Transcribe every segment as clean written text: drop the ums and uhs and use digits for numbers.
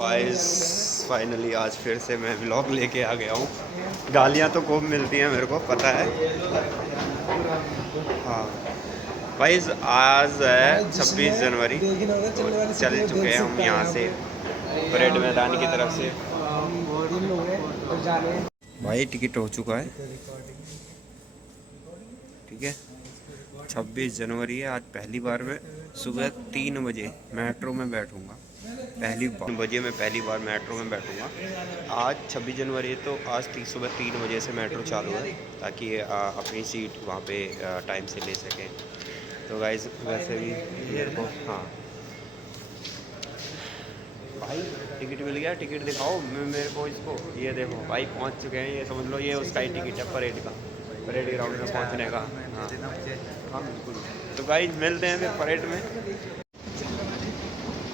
Guys finally आज फिर से मैं व्लॉग लेके आ गया हूँ। गालियाँ तो खूब मिलती हैं मेरे को पता है। हाँ गाइस आज है 26 जनवरी, तो चल चुके हैं हम यहाँ से परेड मैदान की तरफ से। भाई टिकट हो चुका है, ठीक है। 26 जनवरी है आज। पहली बार मैं सुबह 3 बजे मेट्रो में बैठूँगा। पहली बार मेट्रो में बैठूँगा। आज 26 जनवरी है तो आज सुबह 3 बजे से मेट्रो चालू है ताकि अपनी सीट वहाँ पे टाइम से ले सकें। तो गाइस वैसे भी मेरे को हाँ भाई टिकट मिल गया। टिकट दिखाओ मेरे को इसको। ये देखो भाई पहुँच चुके हैं। ये समझ लो ये उसका ही टिकट है परेड का, परेड ग्राउंड में पहुँचने का। हाँ हाँ बिल्कुल। तो गाइस मिलते हैं फिर परेड में।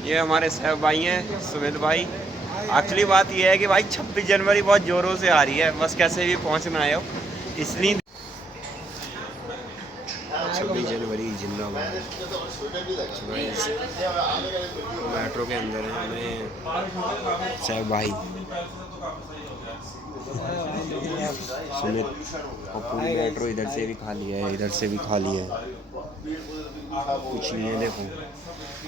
ये हमारे साहब भाई हैं सुमित भाई। एक्चुअली बात ये है कि भाई 26 जनवरी बहुत ज़ोरों से आ रही है, बस कैसे भी पहुंचना है इसलिए। 26 जनवरी जिंदाबाद। मेट्रो के अंदर है हमें साहब भाई सुमित, और पूरी मेट्रो इधर से भी खाली है, इधर से भी खाली है, कुछ नहीं है। देखो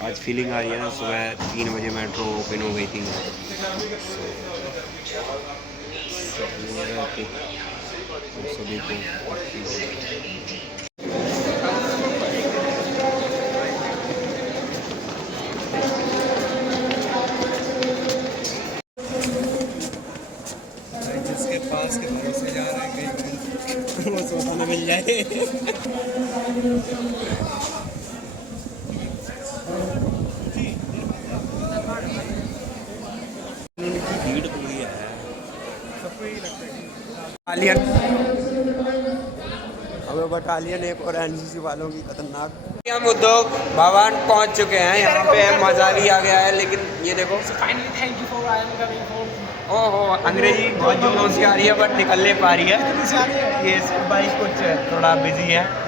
आज फीलिंग आ रही है ना, सुबह 3 बजे मेट्रो ओपन हो गई थी। सभी को जिसके पास के भरोसे जा रहे हैं कहीं वो सोफा में मिल जाए। भीड़ पूरी है, सबको यही लगता है हमें बटालियन एक और एनसीसी वालों की खतरनाक। हम उद्योग भवन पहुंच चुके हैं। यहाँ पे मज़ा भी आ गया है, लेकिन ये देखो ओहो अंग्रेजी बहुत जोरों से आ रही है बट निकल नहीं पा रही है। ये भाई कुछ थोड़ा बिजी है।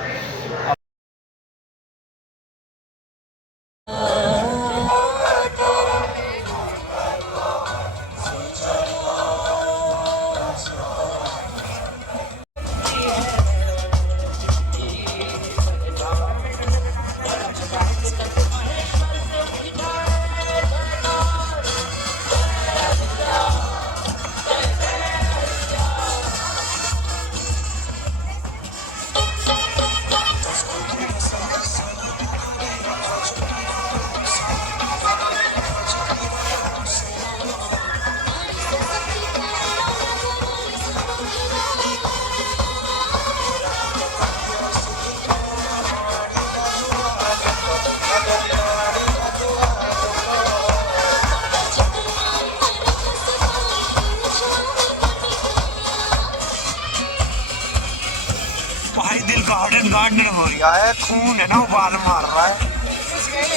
दिल गार्डन गार्डन हो रहा है, खून है ना उबाल मार रहा है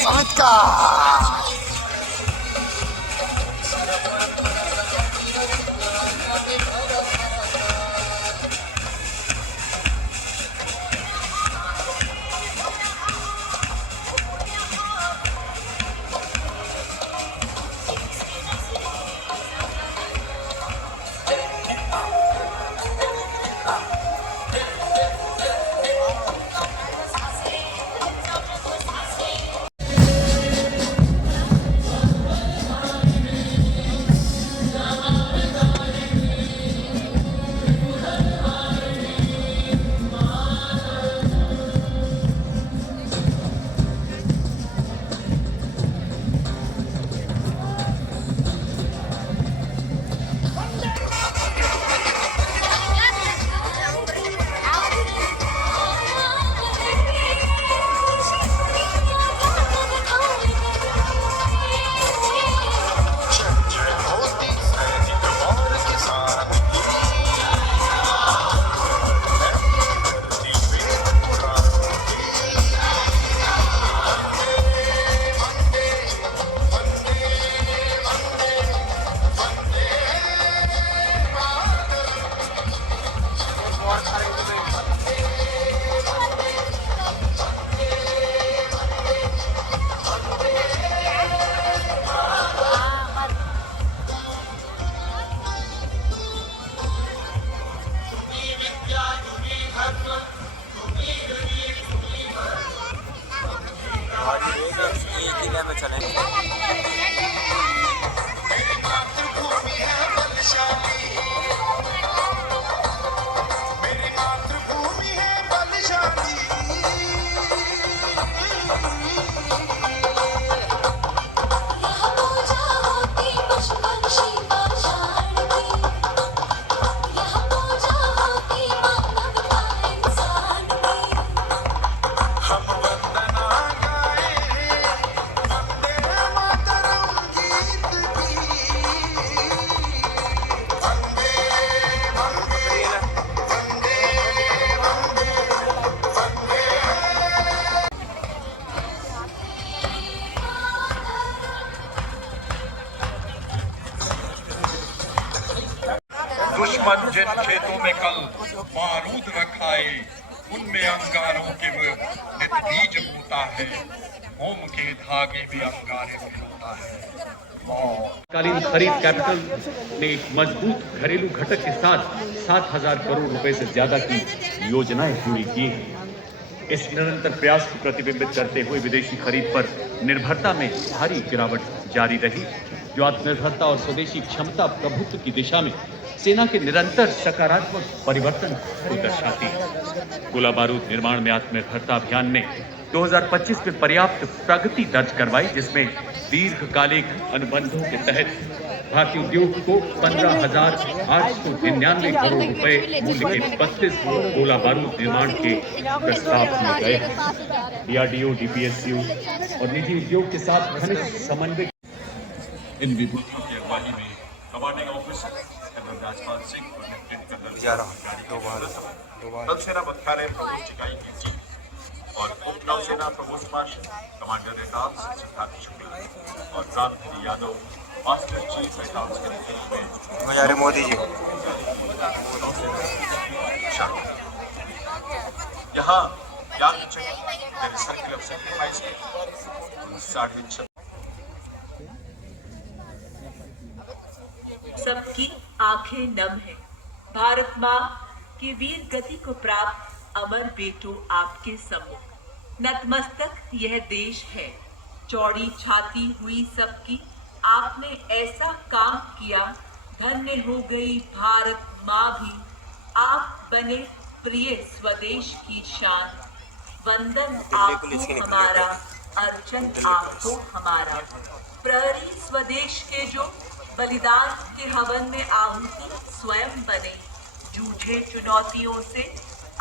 समझ का। दुश्मन जिन खेतों में कल बारूद रखाए, उनमें अंगारों के वो नित बीज बोता है। मोम के धागे भी अंगारे में होता है। कालीन खरीद कैपिटल ने एक मजबूत घरेलू घटक के साथ 7,000 करोड़ रुपए से ज्यादा की योजनाएं पूरी की हैं। इस निरंतर प्रयास को प्रतिबिंबित करते हुए विदेशी खरीद पर निर्भरता में भारी गिरावट जारी रही, जो आत्मनिर्भरता और स्वदेशी क्षमता प्रभुत्व की दिशा में सेना के निरंतर सकारात्मक परिवर्तन को दर्शाती है। गोला बारूद निर्माण में आत्मनिर्भरता अभियान ने 2025 में पर्याप्त प्रगति दर्ज करवाई, जिसमें दीर्घकालिक अनुबंधों के तहत भारतीय उद्योग को 15,899 करोड़ रुपए मूल्य के 32 गोला बारूद निर्माण के प्रस्ताव किए गए। डीआरडीओ, डीपीएसयू और निजी उद्योग के साथ घनिष्ठ समन्वय इन विभूतियों की अगुवाई में commanding officer general Rajpal Singh और लेफ्टिनेंट कर्नल थल सेना मुख्यालय प्रमुख चिकाई की टीम और उप नौसेना प्रमुख मार्शल कमांडर एहताब सिद्धार्थ शुक्ला और रामधरी यादव मास्टर चीफ एहताब के नेतृत्व में मोदी जी यहाँ याद सर्किल ऑफ सेक्रीफाइस में 6.5 सबकी आंखें नम है। भारत माँ की वीर गति को प्राप्त अमर बेटों आपके सम्मुख नतमस्तक यह देश है। चौड़ी छाती हुई सबकी आपने ऐसा काम किया, धन्य हो गई भारत माँ भी। आप बने प्रिय स्वदेश की शान, वंदन आपको हमारा, अर्चन आपको हमारा। प्रहरी स्वदेश के जो बलिदान के हवन में आहुति स्वयं बने, जूझे चुनौतियों से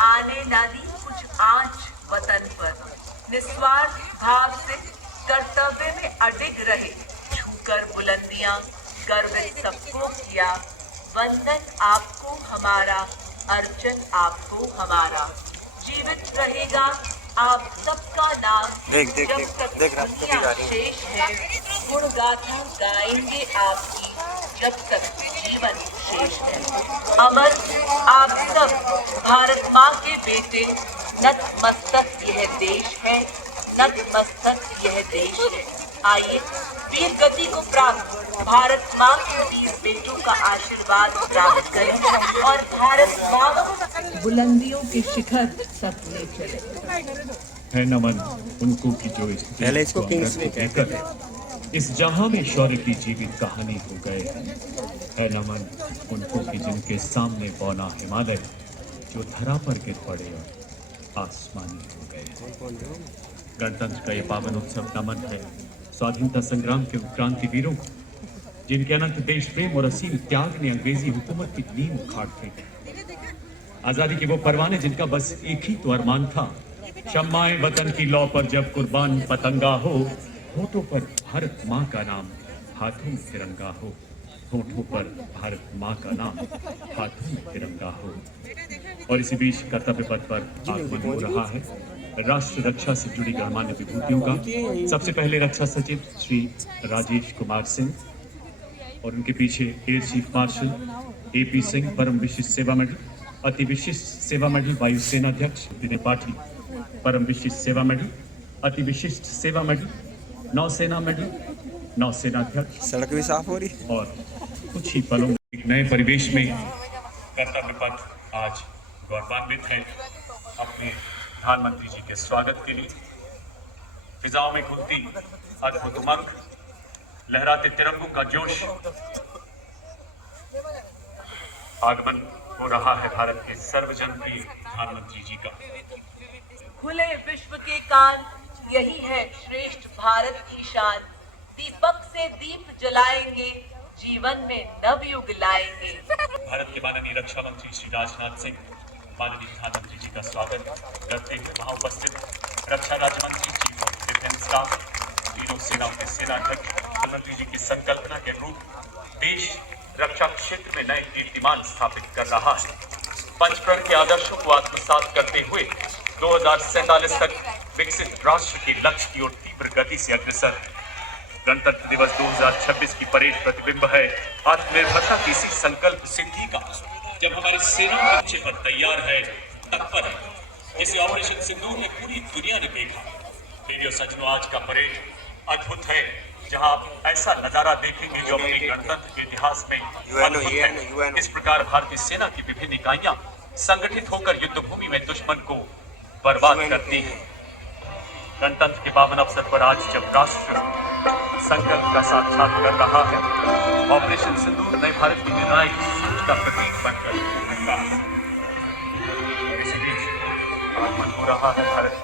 आने न दी कुछ आंच वतन पर। निस्वार्थ भाव से कर्तव्य में अडिग रहे, छूकर बुलंदियां गर्वित सबको किया। वंदन आपको हमारा, अर्चन आपको हमारा। जीवित रहेगा आप सबका नाम, जब तक दुनिया शेष है। गुण गाथा गाएंगे आपकी, जब तक जीवन शेष है। अमर आप सब भारत माँ के बेटे, नतमस्तक यह देश है, नतमस्तक यह देश है। आइए वीर गति को प्राप्त भारत माँ के वीर बेटों का आशीर्वाद प्राप्त करें और भारत माँ बुलंदियों के शिखर तक ले चले। है नमन उनको की जो पहले इसको किंग्स में कहकर इस जहां में शौर्य की जीवित कहानी हो गए। है नमन उनको की जिनके सामने बौना हिमालय, जो धरा पर गिर पड़े और आसमानी हो गए। गणतंत्र का ये पावन उत्सव नमन है स्वाधीनता संग्राम के क्रांति वीरों को, जिनके अनंत देश प्रेम और असीम त्याग ने अंग्रेजी हुकूमत की नींव उखाड़ फेंकी। आजादी के वो परवाने जिनका बस एक ही तो अरमान था, शम्माए वतन की लौ पर जब कुर्बान पतंगा हो। होठों पर भारत माँ का नाम, हाथों में तिरंगा हो। होठों पर भारत माँ का नाम, हाथों में तिरंगा हो। और इसी बीच कर्तव्य पथ पर आगमन हो रहा है राष्ट्र रक्षा से जुड़ी गणमान्य विभूतियों का। सबसे पहले रक्षा सचिव श्री राजेश कुमार सिंह और उनके पीछे air chief marshal AP Singh, परम विशिष्ट सेवा मेडल, अति विशिष्ट सेवा मेडल वायुसेना अध्यक्ष त्रिपाठी, परम विशिष्ट सेवा मेडल, अति विशिष्ट सेवा मेडल, नौसेना मेडल, नौसेना अध्यक्ष। सड़क भी साफ हो रही और कुछ ही पलों में एक नए परिवेश में कर्तव्य पथ आज गौरवान्वित है अपने प्रधानमंत्री जी के स्वागत के लिए। फिजाओं में खुलती अद्भुत उमंग, लहराते तिरंगों का जोश, आगमन हो रहा है भारत के सर्वजन प्रिय प्रधानमंत्री जी का। खुले विश्व के कान, यही है श्रेष्ठ भारत की शान। दीपक से दीप जलाएंगे, जीवन में नवयुग लाएंगे। भारत के माननीय रक्षा मंत्री श्री राजनाथ सिंह, माननीय प्रधानमंत्री जी का स्वागत करते हुए वहां उपस्थित रक्षा राज्य मंत्री, चीफ ऑफ डिफेंस स्टाफ, तीनों सेनाओं के सेनाध्यक्ष, प्रधानमंत्री जी की संकल्पना के अनुरूप देश रक्षा क्षेत्र में नए कीर्तिमान स्थापित कर रहा है। पंचप्रण के आदर्शों को आत्मसात करते हुए 2047 तक विकसित राष्ट्र के लक्ष्य की ओर तीव्र गति से अग्रसर। गणतंत्र दिवस 2026 की परेड प्रतिबिंब है आत्मनिर्भरता की इसी संकल्प सिद्धि का, जब हमारी सेना मोर्चे पर तैयार है, तत्पर है, जिसे ऑपरेशन सिंदूर में पूरी दुनिया ने देखा। वीडियो सजनों, आज का परेड अद्भुत है, जहां आप ऐसा नजारा देखेंगे जो अपने गणतंत्र के इतिहास में अद्भुत है। इस प्रकार भारतीय सेना की विभिन्न इकाइयां संगठित होकर युद्ध भूमि में दुश्मन को बर्बाद करती है। गणतंत्र के पावन अवसर पर आज जब राष्ट्र संकल्प का साक्षात कर रहा है, ऑपरेशन सिंदूर नए भारत की निर्णायक सोच का प्रतीक बनकर खड़ा है। इस बीच आगमन हो रहा है भारत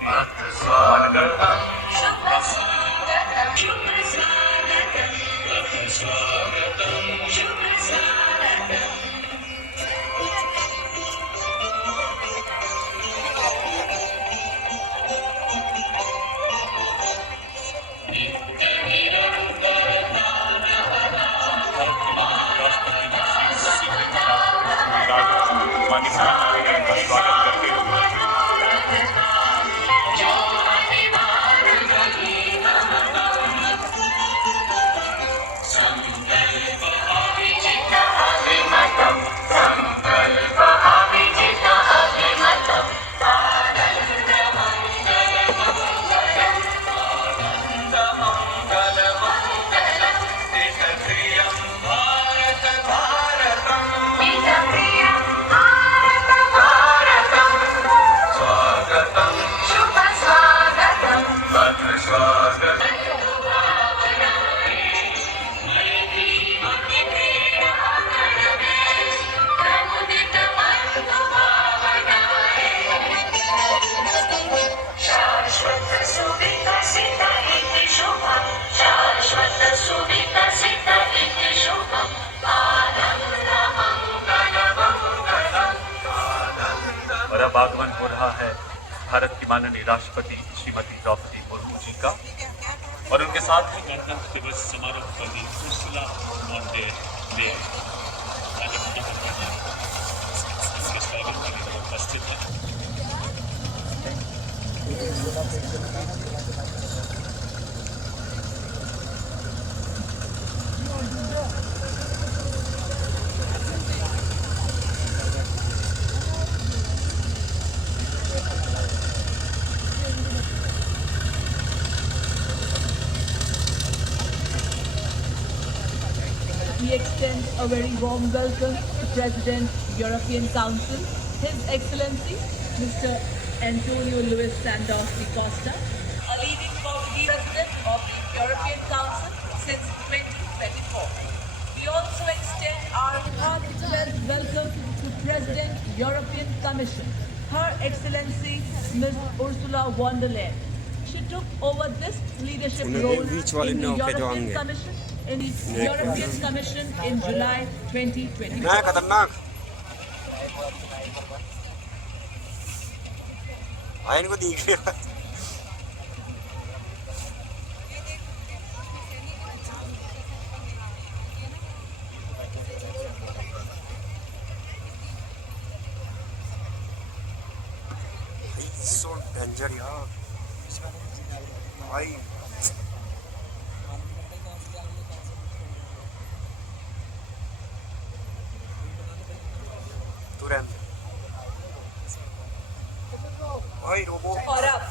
और अब आगमन हो रहा है भारत की माननीय राष्ट्रपति श्रीमती द्रौपदी मुर्मू जी का, और उनके साथ ही गणतंत्र दिवस समारोह पर उर्सुला वॉन डेर लेयन उनके स्वागत के लिए उपस्थित है। We extend a very warm welcome to President, European Council, His Excellency, Mr. Antonio Luis Santos da Costa, a leading Portuguese President of the European Council since 2024. We also extend our heartfelt welcome to President, European Commission, Her Excellency Ms. Ursula von der Leyen. She took over this leadership role in the European Commission in the European Commission in July 2020. खतरनाक ion को देख रहा so danger यार भाई भाई robo और अब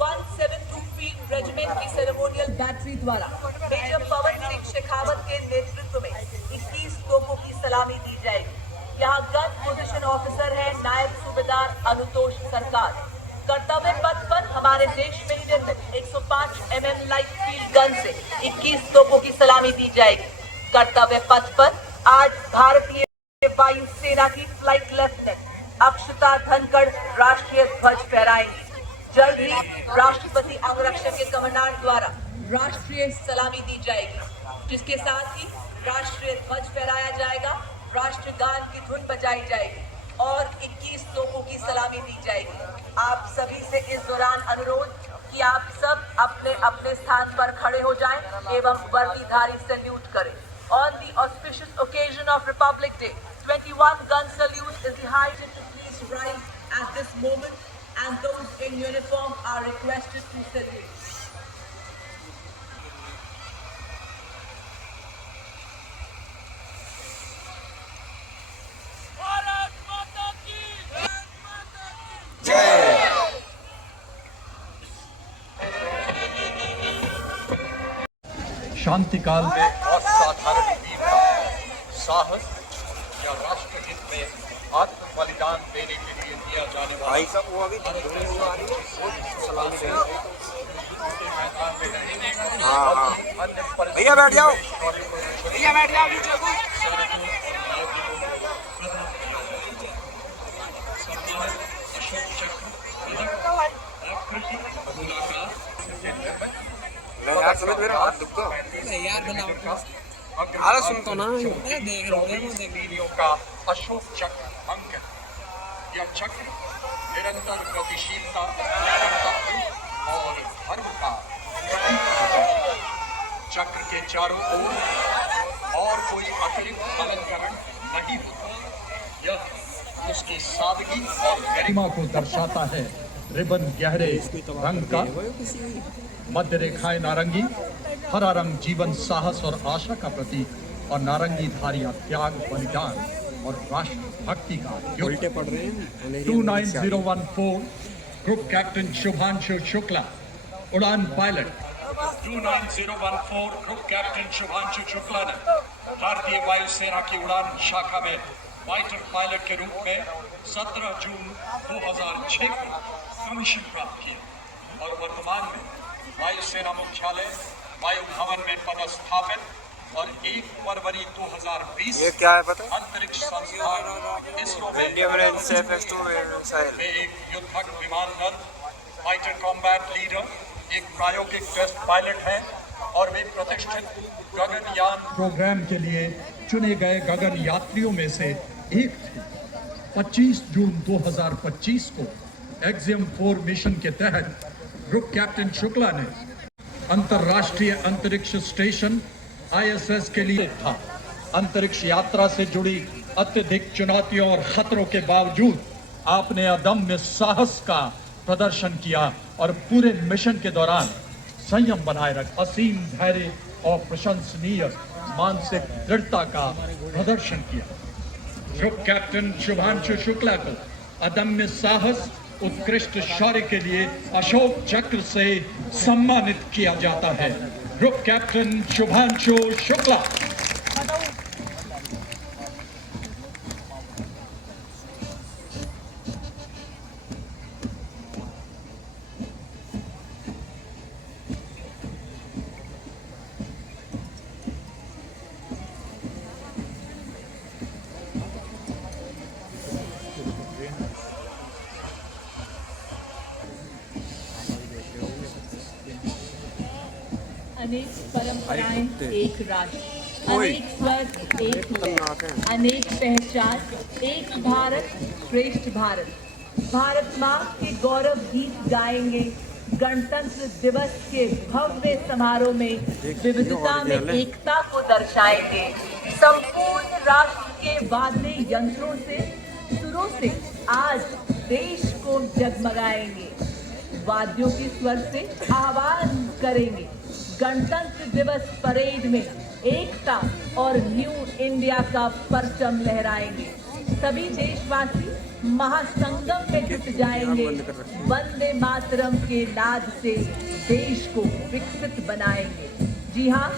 172 feet regiment की सेरेमोनियल बैटरी द्वारा मेजर पवन सिंह शेखावत के नेतृत्व में 21 तोपों की सलामी दी जाएगी। यहाँ गन पोजीशन ऑफिसर है नायब सूबेदार अनुतोष सरकार। कर्तव्य पथ पर हमारे देश में ही निर्मित 105 mm लाइट फील्ड गन से 21 तोपों की सलामी दी जाएगी। कर्तव्य पथ पर आज भारतीय वायुसेना की फ्लाइट लेफ्टिनेंट अक्षता धनखड़ राष्ट्रीय ध्वज फहराएंगी। जल्द ही राष्ट्रपति अंगरक्षक के कमांडेंट द्वारा राष्ट्रीय सलामी दी जाएगी, जिसके साथ ही राष्ट्रीय ध्वज फहराया जाएगा, राष्ट्रगान की धुन बजाई जाएगी और 21 तोपों की सलामी दी जाएगी। आप सभी से इस दौरान अनुरोध कि आप सब अपने अपने स्थान पर खड़े हो जाएं एवं वर्दीधारी सैल्यूट करें। On the auspicious occasion of Republic Day, 21 gun salute is the highest. Please rise at this moment, and those in uniform are requested to salute. Bharat शांति काल में असाधारण वीरता, साहस या राष्ट्रहित में आत्म बलिदान देने के लिए दिया जाने वाला भाई साहब वो अभी सलामी से भैया बैठ जाओ, भैया बैठ जाओ नीचे को। यार समेत मेरा हाथ दुखता यार, बनाओ अरे सुन तो ना, देख रहा का अशोक चक्र अंकित। यह चक्र निरंतर गतिशीलता और धर्म का चक्र के चारों ओर और कोई अतिरिक्त अलंकरण नहीं होता। यह उसकी सादगी और गरिमा को दर्शाता है। रिबन गहरे रंग का, मध्य रेखाएं नारंगी, हरा रंग जीवन, साहस और आशा का प्रतीक, और नारंगी धारियां त्याग, बलिदान और राष्ट्र भक्ति का उल्टे पड़ रहे हैं। 29014 ग्रुप कैप्टन शुभांशु शुक्ला, उड़ान pilot. 29014 group captain Shubhanshu Shukla ने भारतीय वायुसेना की उड़ान शाखा में फाइटर पायलट के रूप में 17 जून 2006 को कमीशन प्राप्त किया और वर्तमान में वायुसेना मुख्यालय वायु भवन में पदस्थापित और 1 फरवरी 2020 ये क्या है पता है? अंतरिक्ष संस्थान इसरो में इंडिया में एक युद्धक विमान दल फाइटर कॉम्बैट लीडर, एक प्रायोगिक टेस्ट पायलट है और वे प्रतिष्ठित गगनयान प्रोग्राम के लिए चुने गए गगन यात्रियों में से एक थे। 25 जून 2025 को एक्सियम 4 मिशन के तहत ग्रुप कैप्टन शुक्ला ने अंतर्राष्ट्रीय अंतरिक्ष स्टेशन ISS के लिए था। अंतरिक्ष यात्रा से जुड़ी अत्यधिक चुनौतियों और खतरों के बावजूद आपने अदम्य साहस का प्रदर्शन किया और पूरे मिशन के दौरान संयम बनाए रख असीम धैर्य और प्रशंसनीय मानसिक दृढ़ता का प्रदर्शन किया। ग्रुप कैप्टन शुभांशु शुक्ला को अदम्य साहस, उत्कृष्ट शौर्य के लिए अशोक चक्र से सम्मानित किया जाता है। Group captain Shubhanshu Shukla. अनेक परंपराएं एक राष्ट्र, अनेक स्वर एक लय, अनेक पहचान एक भारत श्रेष्ठ भारत। भारत माँ के गौरव गीत गाएंगे। गणतंत्र दिवस के भव्य समारोह में विविधता में एकता को दर्शाएंगे। संपूर्ण राष्ट्र के वाद्य यंत्रों से, सुरों से आज देश को जगमगाएंगे। वाद्यों के स्वर से आह्वान करेंगे। गणतंत्र दिवस परेड में एकता और न्यू इंडिया का परचम लहराएंगे। सभी देशवासी महासंगम में जुट जाएंगे। वंदे मातरम के नाद से देश को विकसित बनाएंगे। जी हाँ,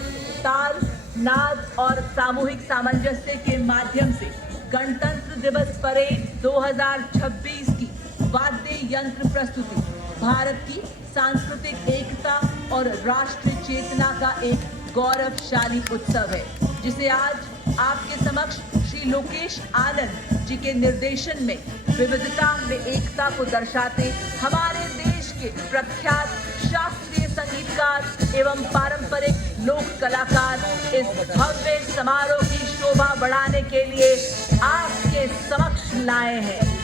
ताल, नाद और सामूहिक सामंजस्य के माध्यम से गणतंत्र दिवस परेड 2026 की वाद्य यंत्र प्रस्तुति भारत की सांस्कृतिक एकता और राष्ट्रीय चेतना का एक गौरवशाली उत्सव है, जिसे आज आपके समक्ष श्री लोकेश आनंद जी के निर्देशन में विविधता में एकता को दर्शाते हमारे देश के प्रख्यात शास्त्रीय संगीतकार एवं पारंपरिक लोक कलाकार इस भव्य समारोह की शोभा बढ़ाने के लिए आपके समक्ष लाए हैं।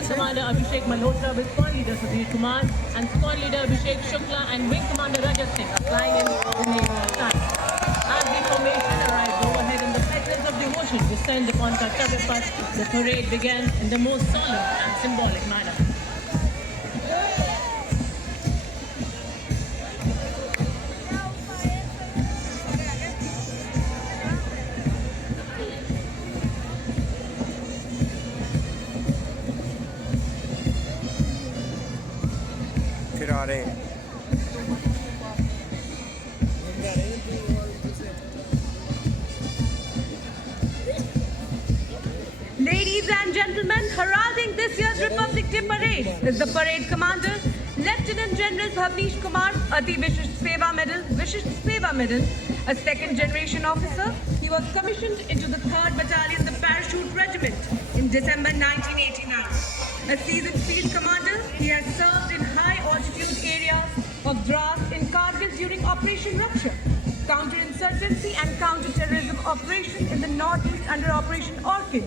Wing Commander Abhishek Malhotra with Squad Leader Sudhir Kumar and Squad Leader Abhishek Shukla and Wing Commander Rajat Singh are flying in naval time. As the formation arrives overhead in the presence of devotion descends upon Kartavya Path, the parade begins in the most solemn and symbolic manner. फिर आ रहे हैं। Ladies and gentlemen, heralding this year's Republic Day Parade is the parade commander, Lieutenant General Bhavnish Kumar, Ati Vishisht Seva Medal, a second generation officer. He was commissioned into the 3rd Battalion, the Parachute Regiment in December 1989. A seasoned field commander, he has served in high altitude areas of Dras in Kargil during Operation Raksha, counter-insurgency and counter-terrorism operation in the northeast under Operation Orchid,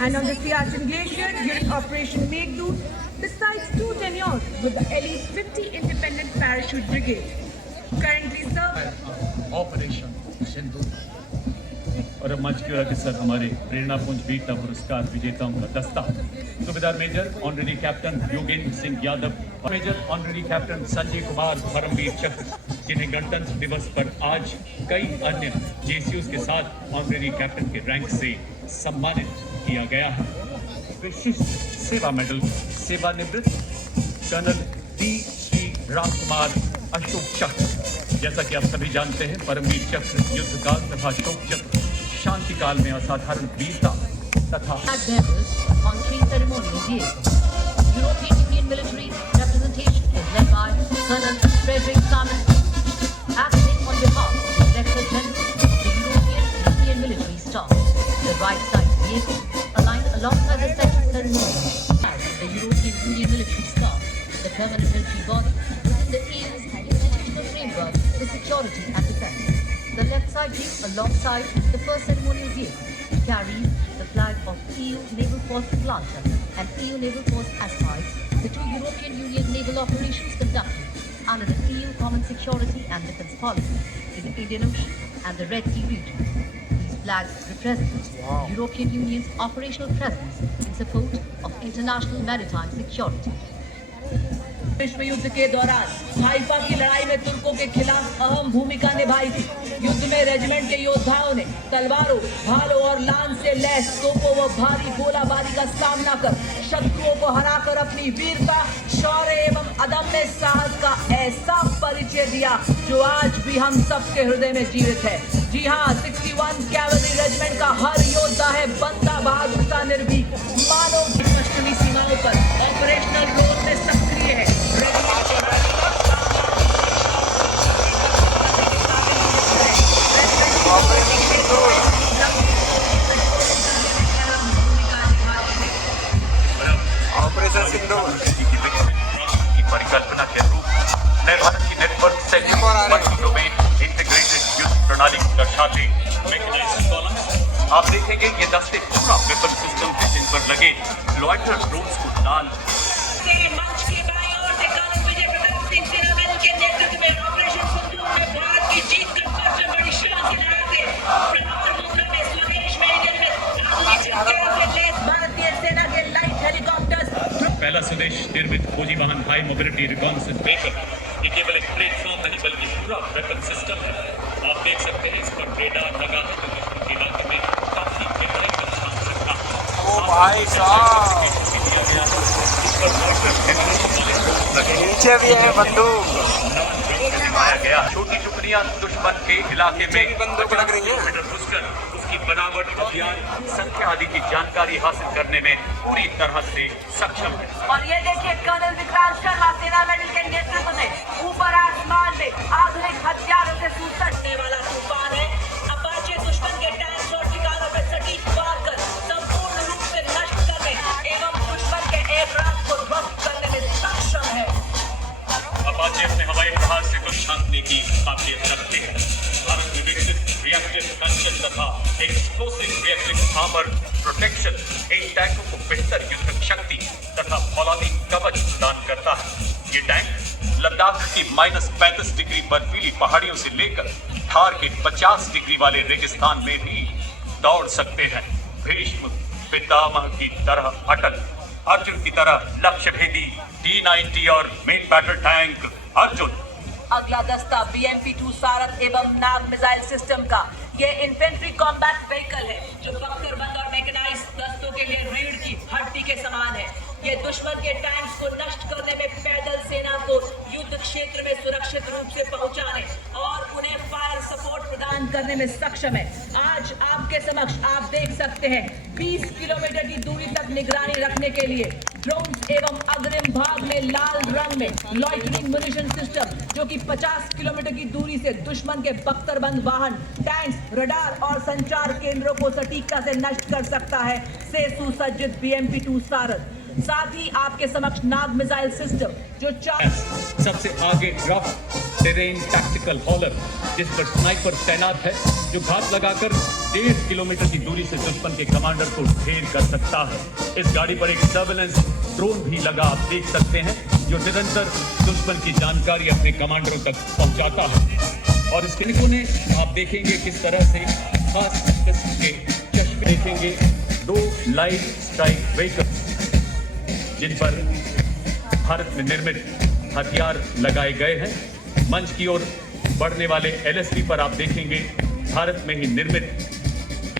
and on the Siachen Glacier during Operation Meghdoot, besides 2 tenures with the elite 50 Independent Parachute Brigade. Currently served operation Sindoor. और अब मंच की ओर के sir हमारे प्रेरणापुंज वीरता पुरस्कार विजेताओं का दस्ता। Subedar major honorary captain Yogendra Singh Yadav, major honorary captain Sanjay Kumar Param Vir Chakra, जिन्हें गणतंत्र दिवस पर आज कई अन्य जेसीयूज के साथ ऑनरेरी कैप्टन के रैंक से सम्मानित किया गया है। विशिष्ट सेवा मेडल सेवानिवृत्त कर्नल डी श्री राम कुमार अशोक चक्र। जैसा कि आप सभी जानते हैं, परमवीर चक्र युद्ध काल तथा अशोक चक्र शांति काल में असाधारण वीरता तथा on 3 ceremonial days. European Union military representation is led by Colonel Frederick Simon, acting on behalf of the Director General of the European Union military staff. The right side vehicle aligned alongside the second ceremonial side of the European Union military staff, the permanent military body within the EU's institutional framework for security and defense. The left side view alongside the first ceremonial vehicle carries the flag of EU Naval Force Atlanta and EU Naval Force Aspides, the 2 European Union naval operations conducted under the EU Common Security and Defence Policy in the Indian Ocean and the Red Sea region. These flags represent European Union's operational presence in support of international maritime security. विश्व युद्ध के दौरान Haifa की लड़ाई में तुर्कों के खिलाफ अहम भूमिका निभाई थी। युद्ध में रेजिमेंट के योद्धाओं ने तलवारों, भालों और लान से लैस तोपों व भारी गोलाबारी का सामना कर शत्रुओं को हराकर अपनी वीरता, शौर्य एवं अदम्य साहस का ऐसा परिचय दिया जो आज भी हम सबके हृदय में जीवित है। जी हाँ, 61 कैवलरी रेजिमेंट का हर योद्धा है बंदा बहादुरता निर्भीक, मानव की पश्चिमी सीमाओं पर ऑपरेशनल रोल में सक्रिय है। ऑपरेशन सिंदूर की परिकल्पना के रूप नए भारत की नेटवर्क से डोमेन इंटीग्रेटेड युद्ध प्रणाली को दर्शाते मैकेनाइज्ड कॉलम्स आप देखेंगे ये दस्ते पूरा वेपन सिस्टम है जिन पर लगे लॉयटर ड्रोन्स को लाल मंच के बाईं ओर से कर्नल विजय प्रताप सिंह सेना मेडल के नेतृत्व में ऑपरेशन सिंदूर में भारत की जीत का परचम बड़ी शान से लहराते प्रणाम मुद्रा में स्वदेश में इंडियन में आधुनिक हथियारों से लैस भारतीय सेना के लाइट हेलीकॉप्टर्स। पहला स्वदेश निर्मित खोजी वाहन हाई मोबिलिटी रिकॉन्सेंस व्हीकल। ये केवल एक प्लेटफॉर्म नहीं बल्कि पूरा वेपन सिस्टम है। आप देख सकते हैं इस पर रेडार लगा है तो दुश्मन के इलाके में काफी गहराई तक झांक सकता है। ओ भाई साहब, नीचे भी है बंदूक। दिखाया गया छोटी टुकड़ियां दुश्मन के इलाके में बंदूक लग रही है। घुसकर उसकी बनावट, अभियान, संख्या आदि की जानकारी हासिल करने में पूरी तरह से सक्षम है। और ये देखिए कर्नल विक्रांत शर्मा सेना मेडल के नेतृत्व में ऊपर आसमान में आधुनिक हथियारों से सुसज्जित वाला तूफान है। अपाचे दुश्मन के टैंक्स और ठिकानों पर सटीक वार कर संपूर्ण रूप से नष्ट करने एवं दुश्मन के एयरक्राफ्ट को ध्वस्त करने में सक्षम है। अपाचे अपने हवाई प्रहार से कुछ शांति की काबिलियत रखते हैं। भारत में विकसित रिएक्टिव गनशन तथा explosive reactive armour protection in टैंकों को बेहतर युद्ध शक्ति तथा फौलादी कवच प्रदान करता है। ये टैंक लद्दाख की -35 डिग्री बर्फीली पहाड़ियों से लेकर थार के 50 डिग्री वाले रेगिस्तान में भी दौड़ सकते हैं। भीष्म पितामह की तरह अटल, अर्जुन की तरह लक्ष्य भेदी T-90 और मेन बैटल टैंक अर्जुन। अगला दस्ता BMP-2 सारथ एवं नाग मिसाइल सिस्टम का ये इन्फेंट्री कॉम्बैट व्हीकल है जो बख्तरबंद और मैकेनाइज्ड दस्तों के लिए रीढ़ की हड्डी के समान है। ये दुश्मन के टैंक्स को नष्ट करने में, पैदल सेना को युद्ध क्षेत्र में सुरक्षित रूप से पहुंचाने और उन्हें फायर सपोर्ट प्रदान करने में सक्षम है। आज आपके समक्ष आप देख सकते हैं 20 किलोमीटर की दूरी तक निगरानी रखने के लिए ड्रोन्स एवं अग्रिम भाग में लाल रंग में लॉइटरिंग म्यूनिशन सिस्टम जो कि 50 किलोमीटर की दूरी से दुश्मन के बख्तरबंद वाहन, टैंक्स, रडार और संचार केंद्रों को सटीकता से नष्ट कर सकता है से सुसज्जित BMP-2 सारथ। साथ ही आपके समक्ष नाग मिसाइल सिस्टम जो सबसे आगे रफ टेरेन टैक्टिकल हॉलर जिस पर स्नाइपर तैनात है जो घात लगाकर 1.5 किलोमीटर की दूरी से दुश्मन के कमांडर को ढेर कर सकता है। इस गाड़ी पर एक सर्वेलेंस ड्रोन भी लगा, आप देख सकते हैं, जो निरंतर दुश्मन की जानकारी अपने कमांडरों तक पहुंचाता है। और इस क्लिनिकों ने आप देखेंगे किस तरह से खास किस्म के चश्मे देखेंगे। 2 लाइट स्ट्राइक व्हीकल जिन पर भारत में निर्मित हथियार लगाए गए हैं। मंच की ओर बढ़ने वाले LSD पर आप देखेंगे भारत में ही निर्मित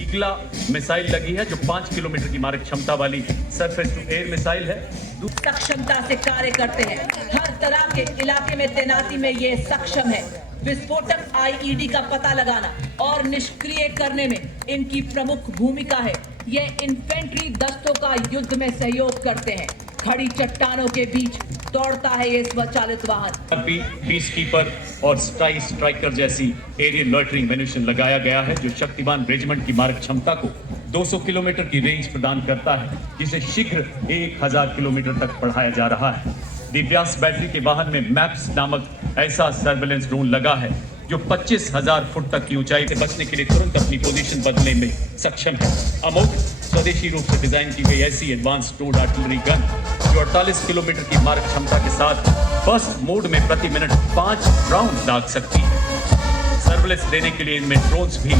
ईगला मिसाइल लगी है जो 5 किलोमीटर की मारक क्षमता वाली सरफेस टू एयर मिसाइल है। सक्षमता से कार्य करते हैं। हर तरह के इलाके में तैनाती में ये सक्षम है। विस्फोटक IED का पता लगाना और निष्क्रिय करने में इनकी प्रमुख भूमिका है। ये इन्फेंट्री दस्तों का युद्ध में सहयोग करते हैं। खड़ी चट्टानों के बीच दौड़ता है ये स्वचालित वाहन। पीसकीपर और स्ट्राइकर जैसी एरियल लॉइटरिंग म्यूनिशन लगाया गया है जो शक्तिमान रेजिमेंट की मारक क्षमता को 200 किलोमीटर की रेंज प्रदान करता है, जिसे शीघ्र 1000 किलोमीटर तक बढ़ाया जा रहा है। दिव्यास बैटरी के वाहन में मैप्स नामक ऐसा सर्वेलेंस ड्रोन लगा है जो 25,000 फुट तक की ऊंचाई से बचने के लिए तुरंत अपनी पोजीशन बदलने में सक्षम है। अमोघ स्वदेशी रूप से डिजाइन की गई ऐसी एडवांस टोड आर्टिलरी गन जो 48 किलोमीटर की मारक क्षमता के साथ बर्स्ट मोड में प्रति मिनट 5 राउंड दाग सकती है। सर्वेलेंस देने के लिए इनमें ड्रोन्स भी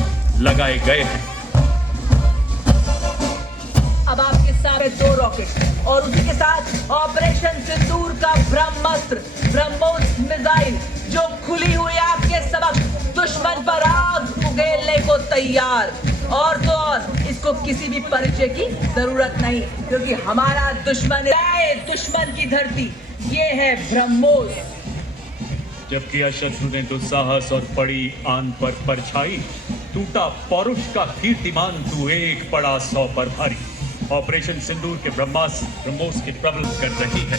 लगाए गए हैं। अब आपके सामने 2 रॉकेट और उसी के साथ ऑपरेशन सिंदूर का ब्रह्मास्त्र ब्रह्मोस मिसाइल जो खुली हुई आपके समक्ष दुश्मन पर आग उगेलने को तैयार। और तो और इसको किसी भी परिचय की जरूरत नहीं क्योंकि हमारा दुश्मन है दुश्मन की धरती, ये है ब्रह्मोस। जब किया शत्रु ने दुस्साहस और पड़ी आन पर परछाई, टूटा पौरुष का कीर्तिमान, तू एक पड़ा 100 पर भारी। ऑपरेशन सिंदूर के ब्रह्मोस के प्रबल कर रही है।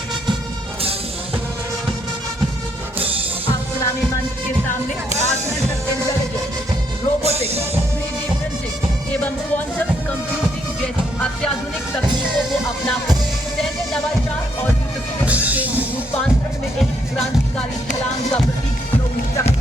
अब सुनामी मंच के सामने artificial intelligence, robotics, 3D printing एवं क्वांटम कंप्यूटिंग जैसी अत्याधुनिक तकनीकों को अपनाकर सैन्य नवाचार और युद्ध क्षेत्र के रूपांतरण में एक क्रांतिकारी छलांग का प्रतीक ड्रोन चक्र।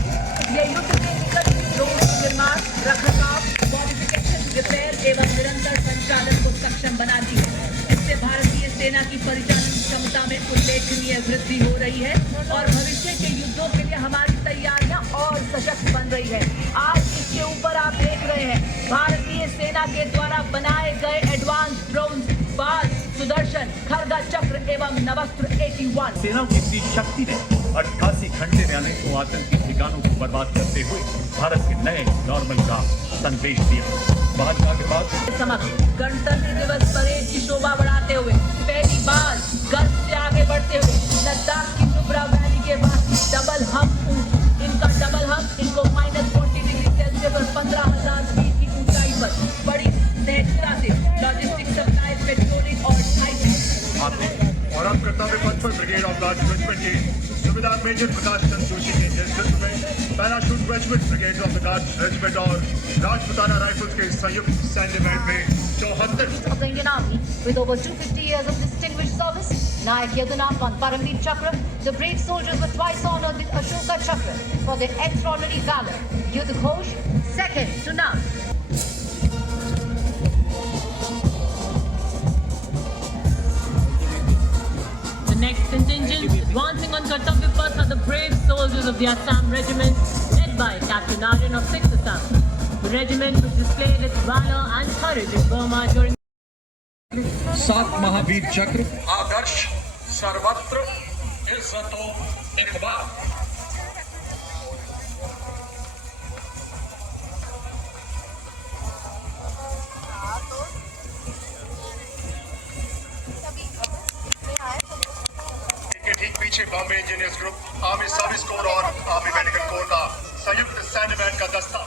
ये युद्ध के निकट ड्रोन निर्माण, रखरखाव, मॉडिफिकेशन, रिपेयर एवं निरंतर संचालन को सक्षम बनाती है। इससे भारतीय सेना की परिचालन क्षमता में उल्लेखनीय वृद्धि हो रही है और भविष्य के युद्धों के लिए हमारी तैयारियां और सशक्त बन रही है। आज इसके ऊपर आप देख रहे हैं भारतीय सेना के द्वारा बनाए गए एडवांस ड्रोन बाज, सुदर्शन, खरगा चक्र एवं नवस्त्र 81। सेना की इतनी शक्ति ने 88 घंटे में अनेकों आतंकी ठिकानों को बर्बाद करते हुए भारत के नए नॉर्मल का संदेश दिया। भाजपा के बाद गणतंत्र दिवस परेड की शोभा बढ़ाते हुए पहली बार गर्व से आगे बढ़ते हुए लद्दाख की नुब्रा वैली के बाद डबल हम्प इनका डबल हम्प इनको -40 डिग्री सेल्सियस और 15,000 फीट की ऊंचाई पर बड़ी सहजता से लॉजिस्टिक सप्लाई, पेट्रोलिंग और और अब कर्तव्य पथ पर ब्रिगेड ऑफ गार्ड्स रेजिमेंट के सुबेदार मेजर प्रकाश चंद्र जोशी के नेतृत्व में parachute regiment brigade of the guards regiment और राजपुताना राइफल्स के संयुक्त सैन्य बैंड में 74 of the Indian Army with over 250 years of distinguished service. Nayak Yadunapant Paramveer Chakra, the brave soldiers were twice honored with Ashoka Chakra for their extraordinary valor. Yudh Ghosh, second to none. next contingent, advancing on Kartavya Path are the brave soldiers of the Assam Regiment, led by Captain Aryan of 6th Assam. The regiment which displayed its valor and courage in Burma during 7 Mahavir चक्र आदर्श सर्वत्र इज्जतो इकबाल। ठीक पीछे Bombay engineers group, army service corps और army medical corps का संयुक्त सैन्य band का दस्ता।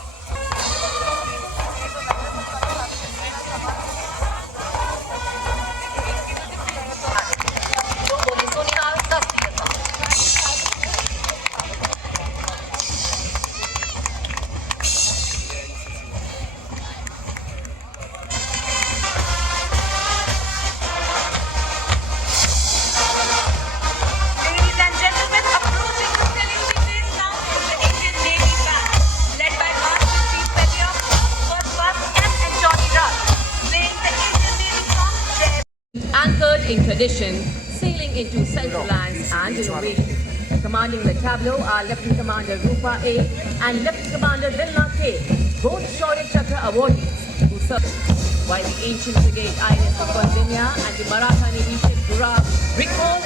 Ladies and gentlemen, approaching the saluting phase now is the Indian Navy Band, led by Master Chief Petty First Class Captain Johnny Rudd, playing the Indian Navy song Jai. Anchored in tradition, sailing into self-reliance and innovation. Commanding the tableau are Lieutenant Commander Rupa A and Lieutenant Commander Dilna K, both Shaurya Chakra awardees who served, while the ancient frigate INS of Virginia and the Maratha Navy ship Gurab recall.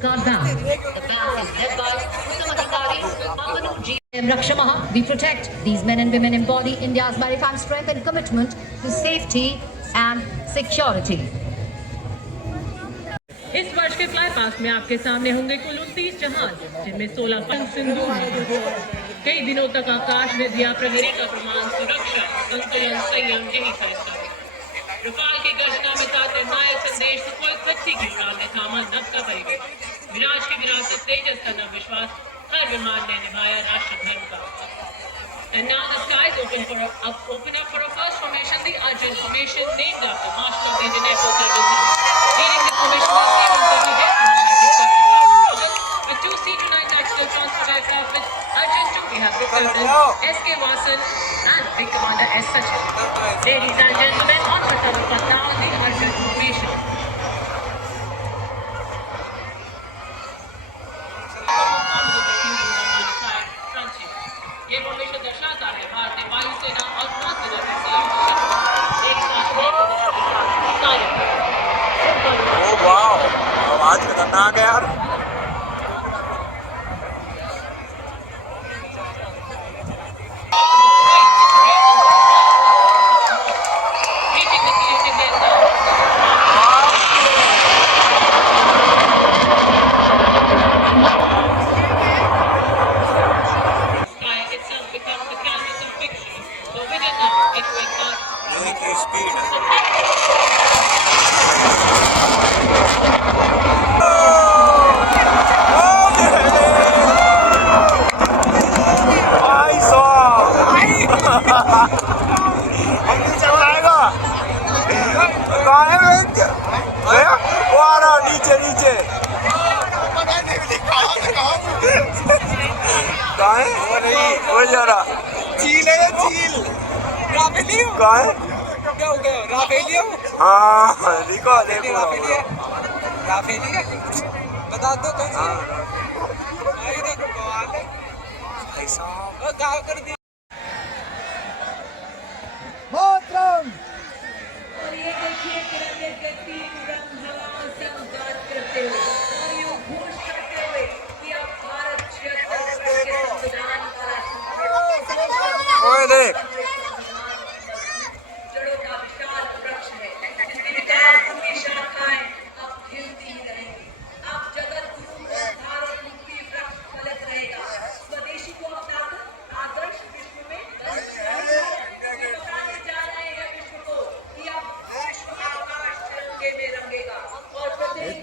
God bound. The band is led by Uttam Adhikari, Mamanu G. M. Rakshamaha. We protect. These men and women embody India's maritime strength and commitment to safety and security. इस वर्ष के fly past में आपके सामने होंगे कुल 29 जहाज, जिनमें 16 सिंधु हैं। कई दिनों तक आकाश में दिया प्रहरी का प्रमाण सुरक्षा, संतुलन, संयम यही फैसला है। रफाल की गर्जना में था निर्णायक संदेश, सुखोई 30 की उड़ान ने थामा नभ का परिवेश। विराज की विरासत, तेजस का नव विश्वास, हर विमान ने निभाया राष्ट्र धर्म का। And now the skies open up for a first formation, the Arjun formation, named after Marshal of the Indian Air Force Services. Leading the formation is Naval Brigade with 2 C-9 tactical transport aircraft with Arjun 2. We have Lieutenant S.K. Vasan and Big Commander S. Sachin. Ladies and gentlemen, on Kartavya Path now, the Arjun formation. ये formation दर्शाता है भारतीय वायुसेना और नौसेना के संयुक्त एक साथ ओ वाओ, आवाज खतरनाक है यार। नीचे नीचे वो जा रहा चील है, चील राफेलियो कहाँ है? क्या हो गया राफेलियो? हाँ देखो देखो राफेलियो बता दो कौन सी ऐसा गाँव कर दिया। और ये देखिए तिरंगे के 3 रंग हवाओं से उजाड़ करते हुए और ये घोष करते हुए कि अब भारत 76 के संविधान का जड़ों का विशाल वृक्ष है, जिसकी विकास की शाखाएं अब खिलती ही रहेंगी। अब जगत गुरु को भारत मुक्ति वृक्ष फलक रहेगा। स्वदेशी को अपनाकर आदर्श विश्व में बताने जा रहे हैं विश्व को कि अब विश्व आकाश तिरंगे में रंगेगा और प्रत्येक